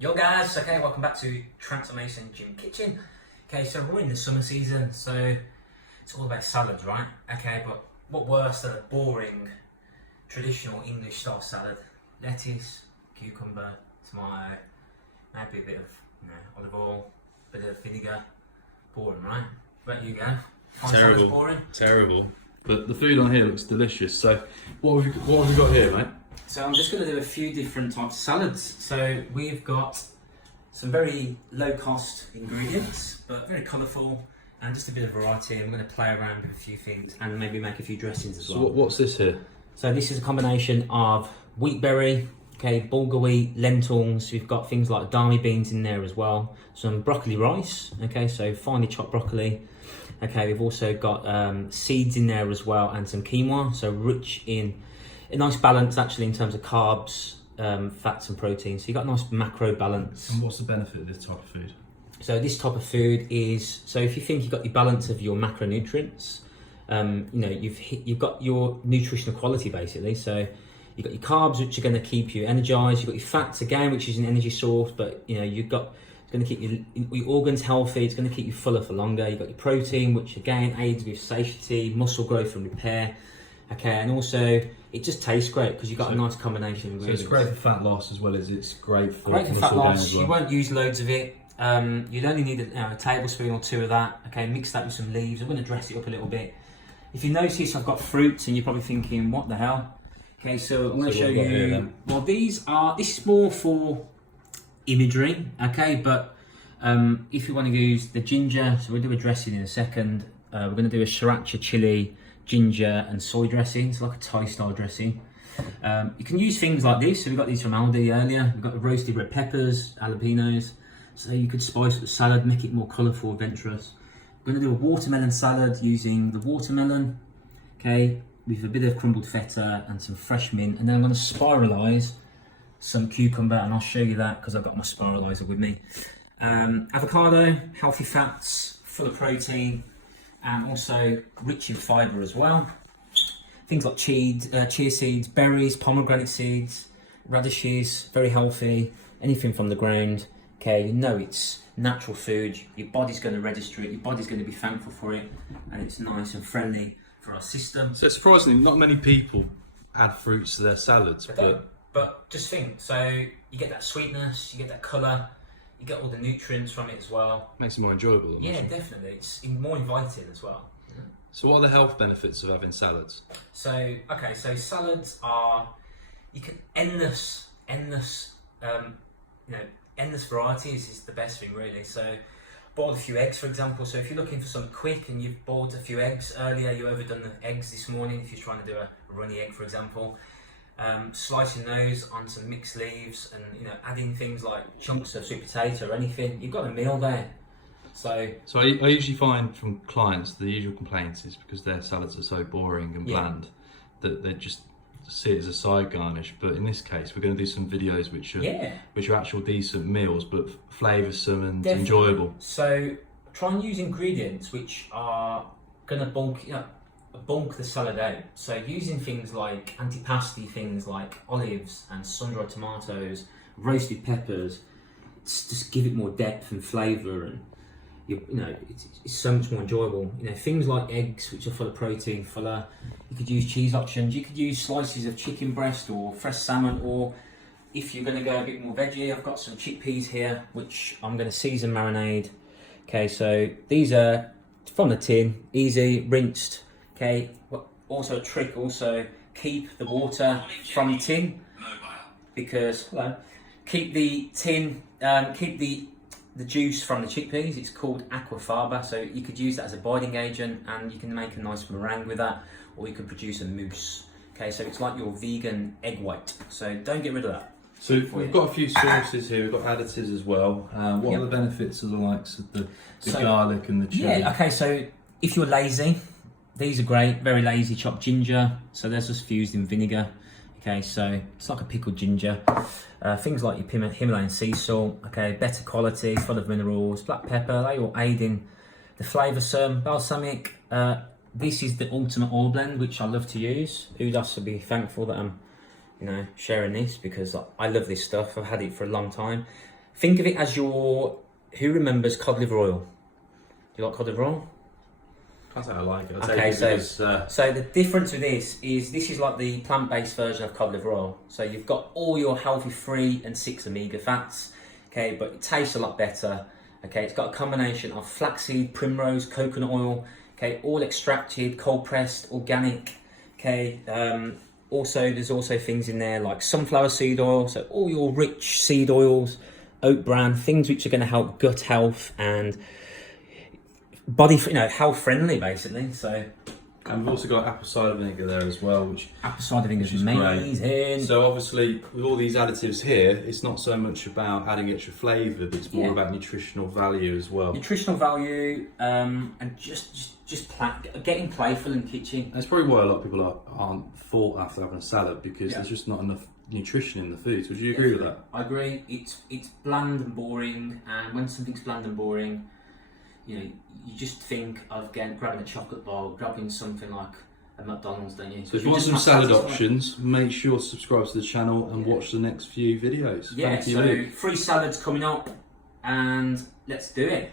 Yo guys, okay, welcome back to Transformation Gym Kitchen. Okay, so we're in the summer season, so it's all about salads, right? Okay, but what worse than a boring, traditional English style salad? Lettuce, cucumber, tomato, maybe a bit of olive oil, bit of vinegar. Boring, right? But you go. Find salads boring? Terrible. But the food on here looks delicious. So what have we got here, mate? So I'm just going to do a few different types of salads. So we've got some very low cost ingredients, but very colourful and just a bit of variety. And we're going to play around with a few things and maybe make a few dressings as well. So what's this here? So this is a combination of wheat berry, okay, bulgur wheat, lentils. We've got things like dami beans in there as well. Some broccoli rice, okay, so finely chopped broccoli. Okay, we've also got seeds in there as well and some quinoa, so rich in a nice balance actually in terms of carbs, fats and proteins. So you've got a nice macro balance. And what's the benefit of this type of food? So this type of food is, so if you think you've got your balance of your macronutrients, you've got your nutritional quality basically. So you've got your carbs, which are going to keep you energized. You've got your fats again, which is an energy source, but it's going to keep your organs healthy. It's going to keep you fuller for longer. You've got your protein, which again aids with satiety, muscle growth and repair. Okay, and also it just tastes great because you've got a nice combination of ingredients. So it's great for fat loss as well as it's great for fat loss. You won't use loads of it. You'd only need a tablespoon or two of that. Okay, mix that with some leaves. I'm going to dress it up a little bit. If you notice, I've got fruits, and you're probably thinking, "What the hell?" Okay, so I'm going to show you. Here, well, this is more for imagery. Okay, but if you want to use the ginger, so we'll do a dressing in a second. We're going to do a sriracha chili, ginger and soy dressing, so like a Thai style dressing. You can use things like this. So we got these from Aldi earlier. We've got the roasted red peppers, jalapenos. So you could spice up the salad, make it more colourful, adventurous. We're going to do a watermelon salad using the watermelon, okay, with a bit of crumbled feta and some fresh mint. And then I'm going to spiralise some cucumber, and I'll show you that because I've got my spiraliser with me. Avocado, healthy fats, full of protein, and also rich in fibre as well. Things like chia seeds, berries, pomegranate seeds, radishes, very healthy, anything from the ground. Okay, you know it's natural food, your body's going to register it, your body's going to be thankful for it, and it's nice and friendly for our system. So surprisingly, not many people add fruits to their salads. But just think, so you get that sweetness, you get that colour, you get all the nutrients from it as well. Makes it more enjoyable. Yeah, definitely. It's more inviting as well. Yeah. So what are the health benefits of having salads? So salads are, you can endless varieties is the best thing really. So boil a few eggs, for example. So if you're looking for something quick and you've boiled a few eggs earlier, you overdone the eggs this morning, if you're trying to do a runny egg, for example. Slicing those on some mixed leaves and adding things like chunks of sweet potato or anything, you've got a meal there. So I usually find from clients the usual complaints is because their salads are so boring and bland that they just see it as a side garnish. But in this case, we're going to do some videos which are actual decent meals, but flavoursome and enjoyable. So try and use ingredients which are going to bulk the salad out. So using things like antipasti, things like olives and sun-dried tomatoes, roasted peppers, just give it more depth and flavour, and it's so much more enjoyable. Things like eggs, which are full of protein, fuller. You could use cheese options. You could use slices of chicken breast or fresh salmon, or if you're going to go a bit more veggie, I've got some chickpeas here, which I'm going to season marinade. Okay, so these are from the tin, easy, rinsed. Okay, also a trick, keep the water from the tin, because keep the tin, keep the juice from the chickpeas. It's called aquafaba, so you could use that as a binding agent, and you can make a nice meringue with that, or you could produce a mousse. Okay, so it's like your vegan egg white, so don't get rid of that. So we've got a few sauces here, we've got additives as well. What are the benefits of the likes of the garlic and the chili? Yeah, okay, so if you're lazy, these are great, very lazy. Chopped ginger, so they're just fused in vinegar. Okay, so it's like a pickled ginger. Things like your Himalayan sea salt, okay, better quality, full of minerals. Black pepper, they all aid in the flavoursome. Balsamic, this is the ultimate oil blend, which I love to use. Who'd also be thankful that I'm sharing this, because I love this stuff. I've had it for a long time. Think of it as your, who remembers cod liver oil? Do you like cod liver oil? Can't say I like it. Okay, so the difference with this is like the plant-based version of cod liver oil. So you've got all your healthy 3 and 6 omega fats, okay, but it tastes a lot better. Okay, it's got a combination of flaxseed, primrose, coconut oil, okay, all extracted, cold pressed, organic, okay. Also, there's also things in there like sunflower seed oil, so all your rich seed oils, oat bran, things which are going to help gut health and body, health friendly, basically. So, and we've also got apple cider vinegar there as well, which apple cider vinegar is amazing. Great. So obviously, with all these additives here, it's not so much about adding extra flavour, but it's more about nutritional value as well. Nutritional value, and just getting playful in the kitchen. That's probably why a lot of people aren't full after having a salad, because there's just not enough nutrition in the foods. Would you agree with that? I agree. It's bland and boring, and when something's bland and boring, you just think of grabbing a chocolate bar, grabbing something like a McDonald's, don't you? So if you want some salad options, make sure to subscribe to the channel and watch the next few videos. Yeah, so free salads coming up, and let's do it.